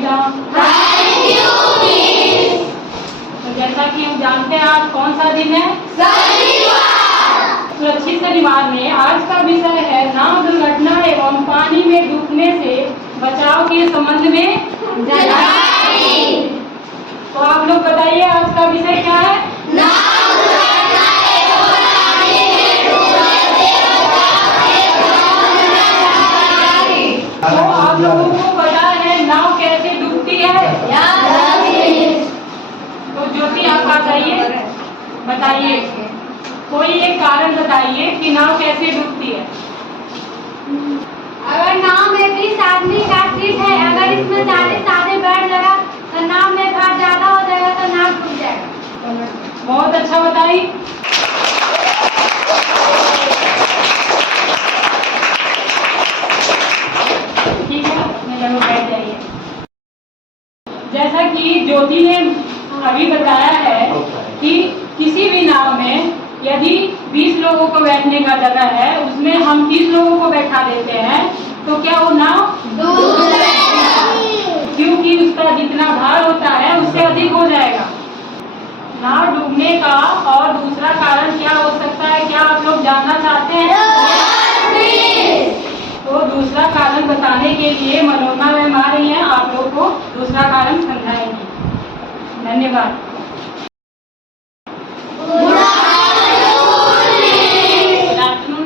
down. Thank you, miss. तो जैसा कि हम जानते हैं आज कौन सा दिन है? शनिवार। सुरक्षित शनिवार में आज का विषय है नाव दुर्घटना एवं पानी में डूबने से बचाव के संबंध में जानकारी। तो आप लोग बताइए आज का विषय क्या है? नाव दुर्घटना एवं पानी में डूबने से बचाव के संबंध में जानकारी। तो आप लोगों को पता है नाव कैसे डूबती है? तो ज्योति आप बताइए कोई एक कारण बताइए कि नाव कैसे डूबती है। अगर नाव में 20 आदमी का सीट है, अगर इसमें 40 आदमी बैठ जाएगा तो नाव में भार ज्यादा हो जाएगा तो नाव डूब जाएगा। बहुत अच्छा बताई। ठीक है, अपने जगह बैठ जाइए। जैसा कि ज्योति ने अभी बताया है कि किसी भी नाव में यदि 20 लोगों को बैठने का जगह है उसमें हम 30 लोगों को बैठा देते हैं तो क्या वो नाव डूब जाएगी, क्योंकि उसका जितना भार होता है उससे अधिक हो जाएगा। नाव डूबने का और दूसरा कारण क्या हो सकता है, क्या आप लोग जानना चाहते हैं? तो दूसरा कारण बताने के लिए मनोरमा मैम आ रही हैं, आप लोग को दूसरा कारण समझाएंगी। धन्यवाद।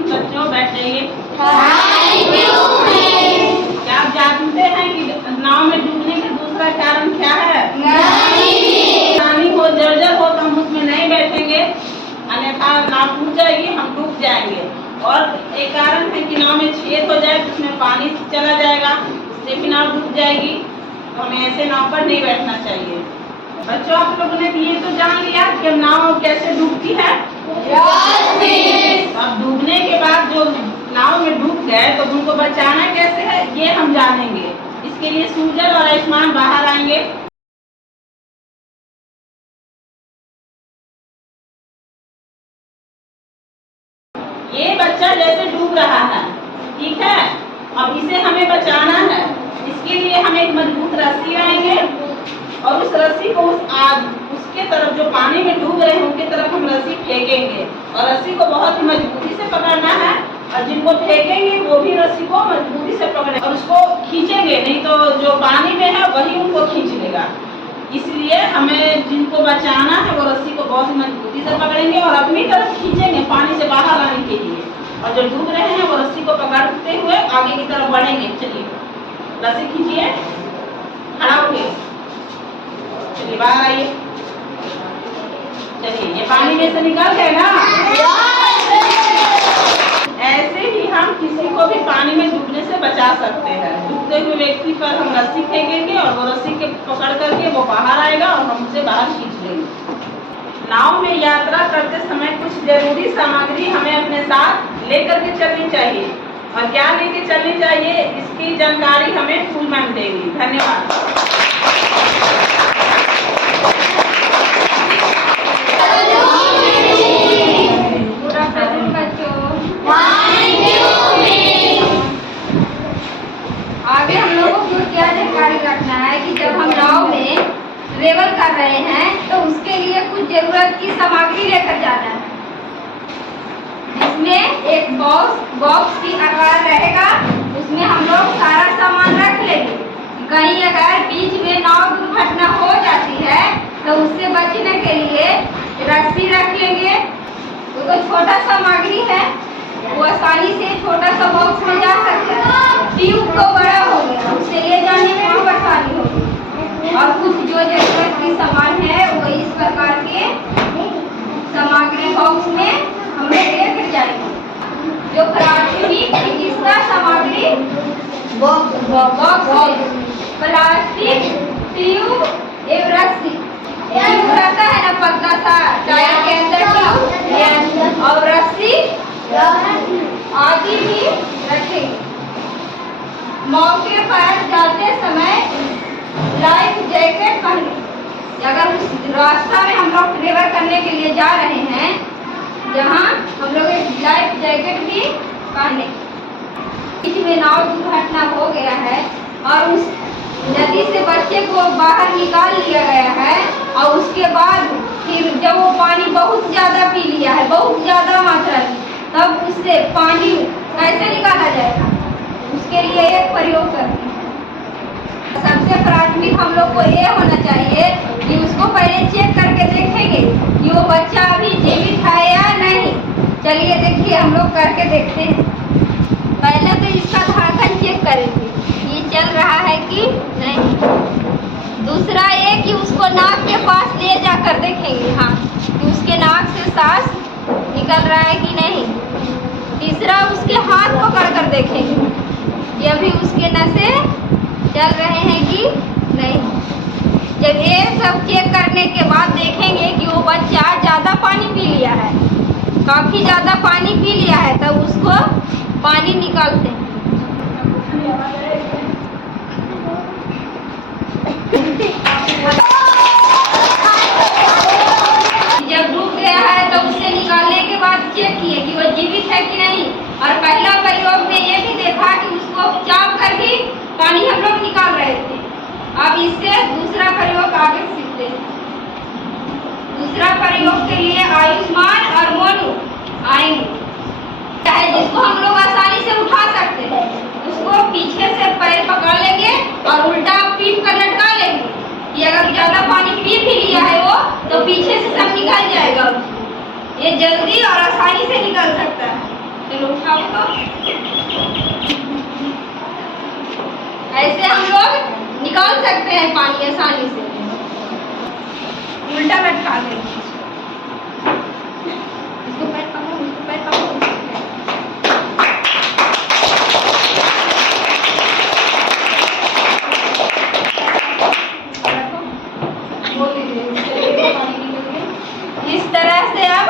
बच्चों बैठ जाइए। क्या आप जानते हैं कि नाव में डूबने का दूसरा कारण क्या है? पानी हो जर्जर हो तो हम उसमें नहीं बैठेंगे, अन्यथा नाव टूट जाएगी, हम डूब जाएंगे। और एक कारण है कि नाव में छेद हो जाए तो उसमें पानी चला जाएगा, उससे भी नाव डूब जाएगी। तो हमें ऐसे नाव पर नहीं बैठना चाहिए। बच्चों आप लोगों ने ये तो जान लिया कि नाव कैसे डूबती है। अब डूबने के बाद जो नाव में डूब गए तो उनको बचाना कैसे है ये हम जानेंगे। इसके लिए सूजन और आयुष्मान बाहर आएंगे। ये बच्चा जैसे डूब रहा है, ठीक है, अब इसे हमें बचाना है। इसके लिए हम एक मजबूत रस्सी लाएंगे और उस रस्सी को उसके तरफ जो पानी में डूब रहे हैं उनके तरफ हम रस्सी फेंकेंगे और रस्सी को बहुत ही मजबूती से पकड़ना है और जिनको फेंकेंगे वो भी रस्सी को मजबूती से पकड़े और उसको खींचेंगे, नहीं तो जो पानी में है वही उनको खींच लेगा। इसलिए हमें जिनको बचाना है वो रस्सी को बहुत मजबूती से पकड़ेंगे और अपनी तरफ खींचेंगे पानी से बाहर आने के लिए, और जो डूब रहे हैं वो रस्सी को पकड़ते हुए आगे की तरफ बढ़ेंगे। चलिए रस्सी खींचिए, खड़ा होके चलिए बाहर आइए। चलिए ये पानी में से निकल गए ना। ऐसे ही हम किसी को भी पानी में डूबने से बचा सकते हैं। डूबते हुए व्यक्ति पर हम रस्सी फेंकेंगे और वो रस्सी के पकड़ करके वो बाहर आएगा और हम उसे बाहर खींच लेंगे। नाव में यात्रा करते समय कुछ जरूरी सामग्री हमें अपने साथ लेकर के चलनी चाहिए, और क्या लेके चलनी चाहिए इसकी जानकारी हमें फूल मैम देंगी। धन्यवाद। आगे हम लोगों को क्या जानकारी रखना है कि जब हम नाव में ट्रेवल कर रहे हैं तो उसके लिए कुछ जरूरत की सामग्री लेकर जाना है, जिसमें एक बॉक्स की आकार रहेगा। उसमें हम लोग सारा सामान रख लेंगे। कहीं अगर बीच में नाव दुर्घटना हो जाती है तो उससे बचने के लिए रस्सी रख लेंगे। तो छोटा सामग्री है वो आसानी से छोटा सा बॉक्स में जा सकता है। ट्यूब तो बड़ा हो गया, उससे ले जाने में बहुत आसानी होगी। और कुछ जो जरूरत की सामान है वो इस प्रकार के सामग्री बॉक्स में हम लोग लेकर जाएंगे। जो प्राथमिक चिकित्सा सामग्री बॉक्स प्लास्टिक, ट्यूब एवं रस्सी। ट्यूब रहता है ना पतला सा टायर के अंदर ट्यूब और रस्सी आदि भी रखेंगे। मौके पर जाते समय लाइफ जैकेट पहने। अगर उस रास्ता में हम लोग ट्रेवल करने के लिए जा रहे हैं जहाँ हम लोग एक लाइफ जैकेट भी पहने। बीच में नाव दुर्घटना हो गया है और उस नदी से बच्चे को बाहर निकाल लिया गया है और उसके बाद फिर जब वो पानी बहुत ज़्यादा पी लिया है, बहुत ज़्यादा मात्रा में, तब उससे पानी कैसे निकाला जाएगा, उसके लिए एक प्रयोग करते हैं। सबसे प्राथमिक हम लोग को ये होना चाहिए कि उसको पहले चेक करके देखेंगे कि वो बच्चा अभी जीवित है या नहीं। चलिए देखिए, हम लोग करके देखते हैं। पहले तो इसका धड़कन चेक करेंगे, ये चल रहा है कि नहीं। दूसरा ये कि उसको नाक के पास ले जाकर देखेंगे, हाँ, कि उसके नाक से सांस निकल रहा है कि नहीं। तीसरा उसके हाथ पकड़ कर देखेंगे कि अभी उसके नसें चल रहे हैं कि नहीं। जब ये सब चेक करने के बाद देखेंगे कि वो बच्चा ज़्यादा पानी पी लिया है, काफ़ी ज़्यादा पानी पी लिया है, तब उसको पानी निकालते हैं। जब डूब गया है तो उसे निकालने के बाद चेक किए कि वो जीवित है कि नहीं। और पहला प्रयोग में ये भी देखा कि उसको चाप कर भी पानी हम लोग निकाल रहे थे। अब इससे दूसरा प्रयोग आगे सीखते हैं। दूसरा प्रयोग के लिए आयुष्मान और मोनू आएंगे, चाहे जिसको हम लोग आसानी से उठा सकते हैं। उसको पीछे से पैर पकड़ लेंगे और उल्टा पीट कर लटका लेंगे कि अगर ज़्यादा पानी पी भी लिया है वो, तो पीछे से सब निकल जाएगा। ये जल्दी और आसानी से निकल सकता है। चलो उठाओ तो। ऐसे हम लोग निकाल सकते हैं पानी आसानी से। उल्टा लटका देंगे इसको, पैर पकड़ो, इसको पैर पकड़ो। इस तरह से अब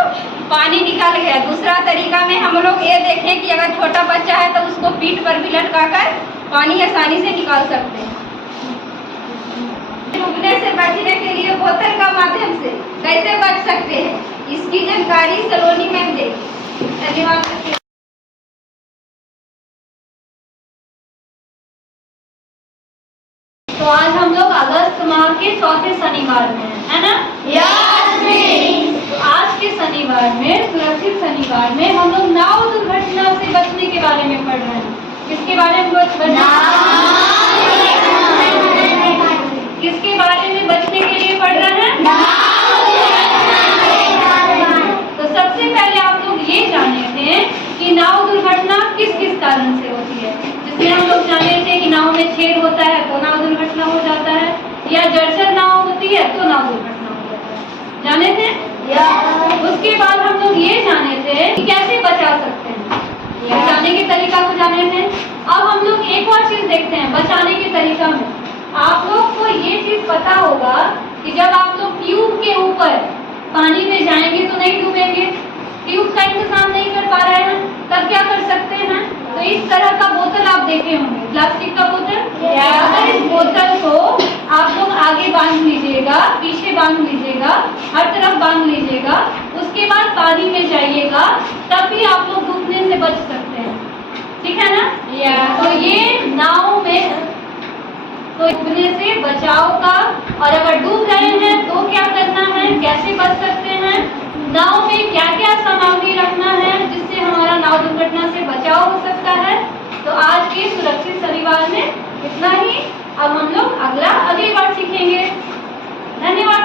पानी निकल गया। दूसरा तरीका में हम लोग ये देखें कि अगर छोटा बच्चा है तो उसको पीठ पर भी लटकाकर पानी आसानी से निकाल सकते हैं। डूबने से बचने के लिए बोतल का माध्यम से कैसे बच सकते हैं, इसकी जानकारी सलोनी मैम देगी। धन्यवाद। तो आज हम लोग अगस्त माह के चौथे शनिवार में है ना? तो आज के शनिवार में, सुरक्षित शनिवार में, हम लोग नाव दुर्घटना से बचने के बारे में पढ़ रहे हैं। किसके बारे में किसके बारे में बचने के लिए पढ़ रहे हैं? तो सबसे पहले आप लोग ये जाने थे कि नाव दुर्घटना किस किस कारण से होती है। जिसमें हम लोग जाने थे कि नाव में छेद होता है तो नाव दुर्घटना हो जाता है, या जर्जर नाव होती है तो नाव दुर्घटना हो जाता है। जाने थे? उसके बाद हम लोग ये जाने थे कि कैसे बचा सकते हैं, बचाने के तरीका को जाने थे। अब हम लोग एक और चीज देखते हैं बचाने के तरीका में। आप लोग को ये चीज पता होगा कि जब आप लोग ट्यूब के ऊपर पानी में जाएंगे तो नहीं डूबेंगे। ट्यूब का इंतजाम नहीं कर पा रहे हैं, तब क्या कर सकते हैं? तो इस तरह का बोतल आप देखे होंगे, प्लास्टिक का बोतल। अगर इस बोतल को आप लोग आगे बांध लीजिएगा, पीछे बांध लीजिएगा, हर तरफ बांध लीजिएगा, उसके बाद पानी में जाइएगा, तब भी आप लोग डूबने से बच सकते हैं। ठीक है ना? तो ये नाव में तो डूबने से बचाव का, और अगर डूब रहे हैं तो क्या करना है, कैसे बच सकते हैं, नाव में क्या क्या सामग्री रखना है जिससे हमारा नाव दुर्घटना से बचाव हो सकता है। तो आज के सुरक्षित शनिवार में इतना ही। अब हम लोग अगली बार सीखेंगे। धन्यवाद।